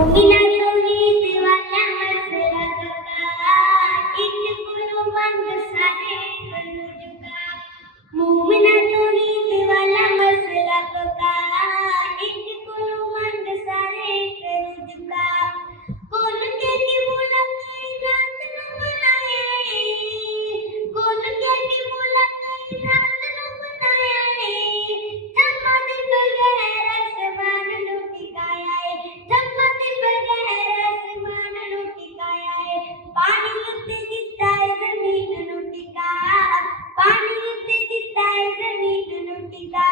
मोमिना तौहीद वाला मसला जुदा, एक गुरु मंद सारे गुरु जुदा। मोमिना तौहीद वाला मसला जुदा, एक गुरु मंद सारे गुरु जुदा। कौन के की बोला कायनात नु बनाया है, कौन के की बोला कायनात नु बनाया है। धम्मा दे बगैर आसमान नु टिकाया है, धम्मा दे बगैर आसमान नु टिकाया है। पानी उत्ते दिता है जमीन नु टिका, पानी उत्ते दिता है जमीन नु टिका।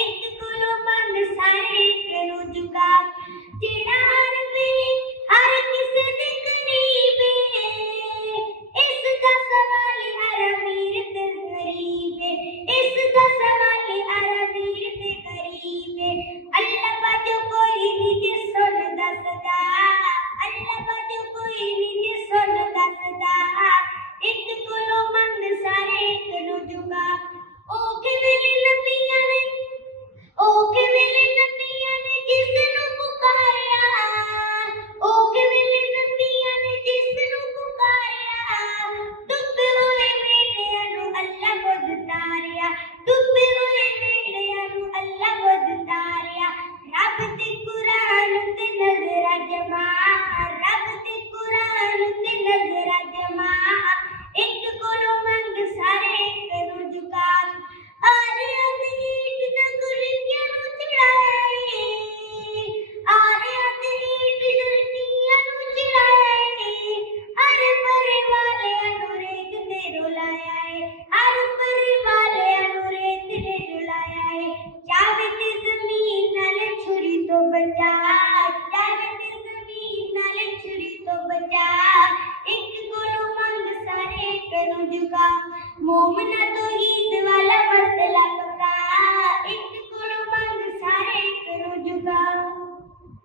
एक गुरु मंद सारे गुरु जुदा। जेड़ा हर वेले हर किसे दे करीब है, इसदा सवाल हर अमीर ते गरीब है, इसदा सवाल हर अमीर ते गरीब है। अल्लाह बाजो कोई नहीं जे सुनदा सदा, अल्लाह बाजो कोई नहीं जे सुनदा सदा। एक गुरु मंद सारे गुरु जुदा। ओ के वेले नबियां ने, ओ के वेले नबियां ने जिसनू पुकारिया, ओ के वेले नबियां ने जिसनू पुकारिया। डुबे होए वेड़ियां नू अल्लाह बुझ तारिया, डुबे होए वेड़ियां नू अल्लाह बुझ तारिया। रब दे कुरान ते नजरा जमा, रब दे कुरान ते नजरा जमा। एक गुरु मंद सारे गुरु जुदा। आरिया ते ईट दा गुलियां नू चढ़ाया है, आरिया ते ईट जरकियां नू चढ़ाया है। हर परे वालियां नू रेत ते रुलाया है, हर परे वालियां नू रेत ते रुलाया है। चावे ते जमीन नाल छुरी तो बचा, चावे ते जमीन नाल छुरी तो बचा। एक गुरु मंद सारे गुरु जुदा। मोमिना